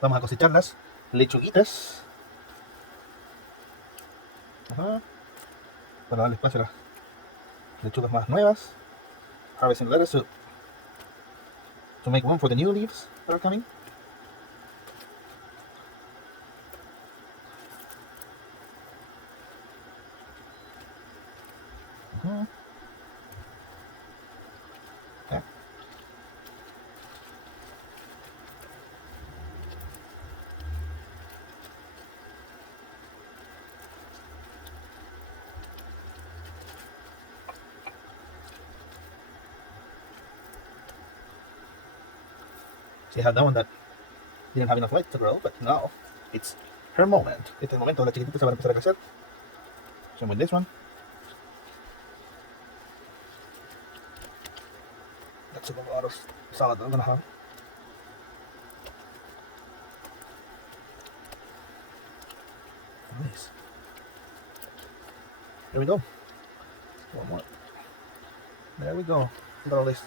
Vamos a cosechar las lechuguitas. Ajá. Para darle espacio a las lechugas más nuevas. Harvesting lettuce to make room for the new leaves that are coming. Ajá. Yeah. She had that one that didn't have enough light to grow, but now it's her moment. Este es el momento de la chiquitita para empezar a crecer. Same with this one. That's a lot of salad I'm gonna have. Nice. There we go. One more. There we go. Look at all this